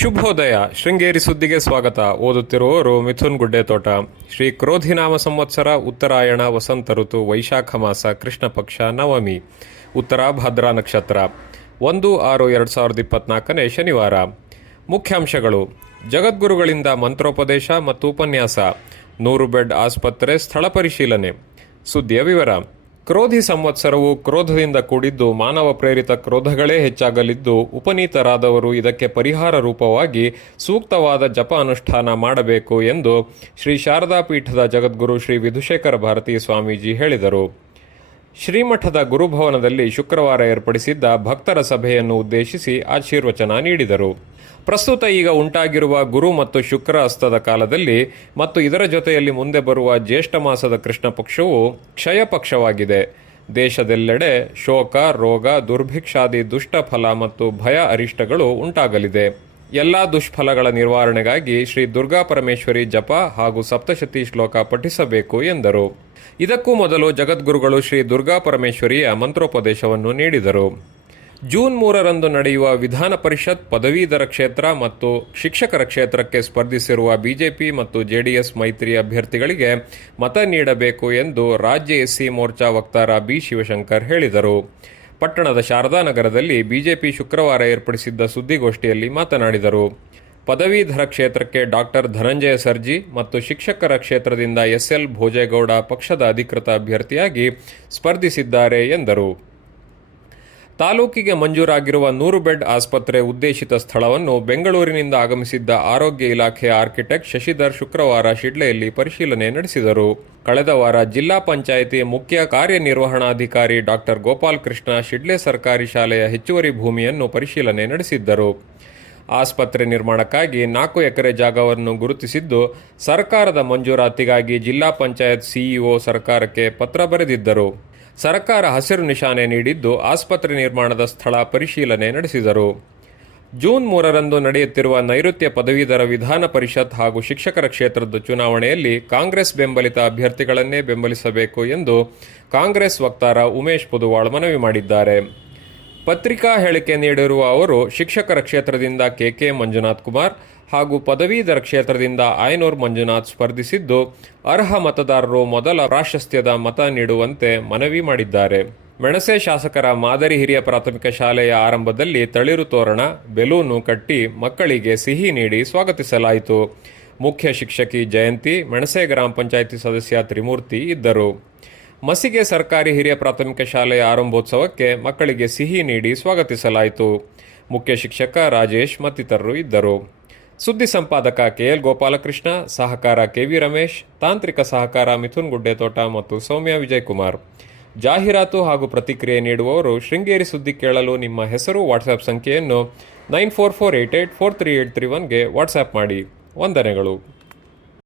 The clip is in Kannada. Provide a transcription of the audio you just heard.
ಶುಭೋದಯ. ಶೃಂಗೇರಿ ಸುದ್ದಿಗೆ ಸ್ವಾಗತ. ಓದುತ್ತಿರುವವರು ಮಿಥುನ್ ಗುಡ್ಡೆತೋಟ. ಶ್ರೀ ಕ್ರೋಧಿನಾಮ ಸಂವತ್ಸರ, ಉತ್ತರಾಯಣ, ವಸಂತ ಋತು, ವೈಶಾಖ ಮಾಸ, ಕೃಷ್ಣ ಪಕ್ಷ, ನವಮಿ. ಉತ್ತರ ಭದ್ರಾ ನಕ್ಷತ್ರ. ಒಂದು ಆರು ಎರಡು ಸಾವಿರದ ಇಪ್ಪತ್ನಾಲ್ಕನೇ ಶನಿವಾರ. ಮುಖ್ಯಾಂಶಗಳು. ಜಗದ್ಗುರುಗಳಿಂದ ಮಂತ್ರೋಪದೇಶ ಮತ್ತು ಉಪನ್ಯಾಸ. ನೂರು ಬೆಡ್ ಆಸ್ಪತ್ರೆ ಸ್ಥಳ ಪರಿಶೀಲನೆ. ಸುದ್ದಿಯ ವಿವರ. ಕ್ರೋಧಿ ಸಂವತ್ಸರವು ಕ್ರೋಧದಿಂದ ಕೂಡಿದ್ದು ಮಾನವ ಪ್ರೇರಿತ ಕ್ರೋಧಗಳೇ ಹೆಚ್ಚಾಗಲಿದ್ದು ಉಪನೀತರಾದವರು ಇದಕ್ಕೆ ಪರಿಹಾರ ರೂಪವಾಗಿ ಸೂಕ್ತವಾದ ಜಪ ಅನುಷ್ಠಾನ ಮಾಡಬೇಕು ಎಂದು ಶ್ರೀ ಶಾರದಾ ಪೀಠದ ಜಗದ್ಗುರು ಶ್ರೀ ವಿಧುಶೇಖರ ಭಾರತಿ ಸ್ವಾಮೀಜಿ ಹೇಳಿದರು. ಶ್ರೀಮಠದ ಗುರುಭವನದಲ್ಲಿ ಶುಕ್ರವಾರ ಏರ್ಪಡಿಸಿದ್ದ ಭಕ್ತರ ಸಭೆಯನ್ನು ಉದ್ದೇಶಿಸಿ ಆಶೀರ್ವಚನ ನೀಡಿದರು. ಪ್ರಸ್ತುತ ಈಗ ಉಂಟಾಗಿರುವ ಗುರು ಮತ್ತು ಶುಕ್ರ ಅಸ್ತದ ಕಾಲದಲ್ಲಿ ಮತ್ತು ಇದರ ಜೊತೆಯಲ್ಲಿ ಮುಂದೆ ಬರುವ ಜ್ಯೇಷ್ಠ ಮಾಸದ ಕೃಷ್ಣ ಪಕ್ಷವು ಕ್ಷಯ ಪಕ್ಷವಾಗಿದೆ ದೇಶದೆಲ್ಲೆಡೆ ಶೋಕ, ರೋಗ, ದುರ್ಭಿಕ್ಷಾದಿ, ದುಷ್ಟ ಫಲ ಮತ್ತು ಭಯ ಅರಿಷ್ಟಗಳು ಉಂಟಾಗಲಿದೆ. ಎಲ್ಲ ದುಷ್ಫಲಗಳ ನಿವಾರಣೆಗಾಗಿ ಶ್ರೀ ದುರ್ಗಾ ಪರಮೇಶ್ವರಿ ಜಪ ಹಾಗೂ ಸಪ್ತಶತಿ ಶ್ಲೋಕ ಪಠಿಸಬೇಕು ಎಂದರು. ಇದಕ್ಕೂ ಮೊದಲು ಜಗದ್ಗುರುಗಳು ಶ್ರೀ ದುರ್ಗಾ ಪರಮೇಶ್ವರಿಯ ಮಂತ್ರೋಪದೇಶವನ್ನು ನೀಡಿದರು. ಜೂನ್ ಮೂರರಂದು ನಡೆಯುವ ವಿಧಾನ ಪರಿಷತ್ ಪದವೀಧರ ಕ್ಷೇತ್ರ ಮತ್ತು ಶಿಕ್ಷಕರ ಕ್ಷೇತ್ರಕ್ಕೆ ಸ್ಪರ್ಧಿಸಿರುವ ಬಿಜೆಪಿ ಮತ್ತು ಜೆಡಿಎಸ್ ಮೈತ್ರಿ ಅಭ್ಯರ್ಥಿಗಳಿಗೆ ಮತ ನೀಡಬೇಕು ಎಂದು ರಾಜ್ಯ ಎಸ್ಸಿ ಮೋರ್ಚಾ ವಕ್ತಾರ ಬಿ ಶಿವಶಂಕರ್ ಹೇಳಿದರು. ಪಟ್ಟಣದ ಶಾರದಾ ನಗರದಲ್ಲಿ ಬಿಜೆಪಿ ಶುಕ್ರವಾರ ಏರ್ಪಡಿಸಿದ್ದ ಸುದ್ದಿಗೋಷ್ಠಿಯಲ್ಲಿ ಮಾತನಾಡಿದರು. ಪದವೀಧರ ಕ್ಷೇತ್ರಕ್ಕೆ ಡಾಕ್ಟರ್ ಧನಂಜಯ ಸರ್ಜಿ ಮತ್ತು ಶಿಕ್ಷಕರ ಕ್ಷೇತ್ರದಿಂದ ಎಸ್ಎಲ್ ಭೋಜೇಗೌಡ ಪಕ್ಷದ ಅಧಿಕೃತ ಅಭ್ಯರ್ಥಿಯಾಗಿ ಸ್ಪರ್ಧಿಸಿದ್ದಾರೆ ಎಂದರು. ತಾಲೂಕಿಗೆ ಮಂಜೂರಾಗಿರುವ ನೂರು ಬೆಡ್ ಆಸ್ಪತ್ರೆ ಉದ್ದೇಶಿತ ಸ್ಥಳವನ್ನು ಬೆಂಗಳೂರಿನಿಂದ ಆಗಮಿಸಿದ್ದ ಆರೋಗ್ಯ ಇಲಾಖೆಯ ಆರ್ಕಿಟೆಕ್ಟ್ ಶಶಿಧರ್ ಶುಕ್ರವಾರ ಶಿಡ್ಲೆಯಲ್ಲಿ ಪರಿಶೀಲನೆ ನಡೆಸಿದರು. ಕಳೆದ ವಾರ ಜಿಲ್ಲಾ ಪಂಚಾಯಿತಿ ಮುಖ್ಯ ಕಾರ್ಯನಿರ್ವಹಣಾಧಿಕಾರಿ ಡಾಕ್ಟರ್ ಗೋಪಾಲ್ ಕೃಷ್ಣ ಶಿಡ್ಲೆ ಸರ್ಕಾರಿ ಶಾಲೆಯ ಹೆಚ್ಚುವರಿ ಭೂಮಿಯನ್ನು ಪರಿಶೀಲನೆ ನಡೆಸಿದ್ದರು. ಆಸ್ಪತ್ರೆ ನಿರ್ಮಾಣಕ್ಕಾಗಿ ನಾಲ್ಕು ಎಕರೆ ಜಾಗವನ್ನು ಗುರುತಿಸಿದ್ದು, ಸರ್ಕಾರದ ಮಂಜೂರಾತಿಗಾಗಿ ಜಿಲ್ಲಾ ಪಂಚಾಯತ್ ಸಿಇಒ ಸರ್ಕಾರಕ್ಕೆ ಪತ್ರ ಬರೆದಿದ್ದರು. ಸರ್ಕಾರ ಹಸಿರು ನಿಶಾನೆ ನೀಡಿದ್ದು ಆಸ್ಪತ್ರೆ ನಿರ್ಮಾಣದ ಸ್ಥಳ ಪರಿಶೀಲನೆ ನಡೆಸಿದರು. ಜೂನ್ ಮೂರರಂದು ನಡೆಯುತ್ತಿರುವ ನೈಋತ್ಯ ಪದವೀಧರ ವಿಧಾನ ಪರಿಷತ್ ಹಾಗೂ ಶಿಕ್ಷಕರ ಕ್ಷೇತ್ರದ ಚುನಾವಣೆಯಲ್ಲಿ ಕಾಂಗ್ರೆಸ್ ಬೆಂಬಲಿತ ಅಭ್ಯರ್ಥಿಗಳನ್ನೇ ಬೆಂಬಲಿಸಬೇಕು ಎಂದು ಕಾಂಗ್ರೆಸ್ ವಕ್ತಾರ ಉಮೇಶ್ ಪುದುವಾಳ್ ಮನವಿ ಮಾಡಿದ್ದಾರೆ. ಪತ್ರಿಕಾ ಹೇಳಿಕೆ ನೀಡಿರುವ ಅವರು, ಶಿಕ್ಷಕರ ಕ್ಷೇತ್ರದಿಂದ ಕೆಕೆ ಮಂಜುನಾಥ್ ಕುಮಾರ್ ಹಾಗೂ ಪದವೀಧರ ಕ್ಷೇತ್ರದಿಂದ ಆಯನೂರ್ ಮಂಜುನಾಥ್ ಸ್ಪರ್ಧಿಸಿದ್ದು, ಅರ್ಹ ಮತದಾರರು ಮೊದಲ ಪ್ರಾಶಸ್ತ್ಯದ ಮತ ನೀಡುವಂತೆ ಮನವಿ ಮಾಡಿದ್ದಾರೆ. ಮೆಣಸೆ ಶಾಸಕರ ಮಾದರಿ ಹಿರಿಯ ಪ್ರಾಥಮಿಕ ಶಾಲೆಯ ಆರಂಭದಲ್ಲಿ ತಳಿರು ತೋರಣ, ಬೆಲೂನು ಕಟ್ಟಿ ಮಕ್ಕಳಿಗೆ ಸಿಹಿ ನೀಡಿ ಸ್ವಾಗತಿಸಲಾಯಿತು. ಮುಖ್ಯ ಶಿಕ್ಷಕಿ ಜಯಂತಿ, ಮೆಣಸೆ ಗ್ರಾಮ ಪಂಚಾಯಿತಿ ಸದಸ್ಯ ತ್ರಿಮೂರ್ತಿ ಇದ್ದರು. ಮಸಿಗೆ ಸರ್ಕಾರಿ ಹಿರಿಯ ಪ್ರಾಥಮಿಕ ಶಾಲೆಯ ಆರಂಭೋತ್ಸವಕ್ಕೆ ಮಕ್ಕಳಿಗೆ ಸಿಹಿ ನೀಡಿ ಸ್ವಾಗತಿಸಲಾಯಿತು. ಮುಖ್ಯ ಶಿಕ್ಷಕ ರಾಜೇಶ್ ಮತ್ತಿತರರು ಇದ್ದರು. ಸುದ್ದಿ ಸಂಪಾದಕ ಕೆ ಎಲ್ ಗೋಪಾಲಕೃಷ್ಣ, ಸಹಕಾರ ಕೆ ವಿ ರಮೇಶ್, ತಾಂತ್ರಿಕ ಸಹಕಾರ ಮಿಥುನ್ ಗುಡ್ಡೆತೋಟ ಮತ್ತು ಸೌಮ್ಯ ವಿಜಯಕುಮಾರ್. ಜಾಹೀರಾತು ಹಾಗೂ ಪ್ರತಿಕ್ರಿಯೆ ನೀಡುವವರು ಶೃಂಗೇರಿ ಸುದ್ದಿ ಕೇಳಲು ನಿಮ್ಮ ಹೆಸರು ವಾಟ್ಸಾಪ್ ಸಂಖ್ಯೆಯನ್ನು nine four four eight eight four three eight three ಒನ್ಗೆ WhatsApp ಮಾಡಿ. ವಂದನೆಗಳು.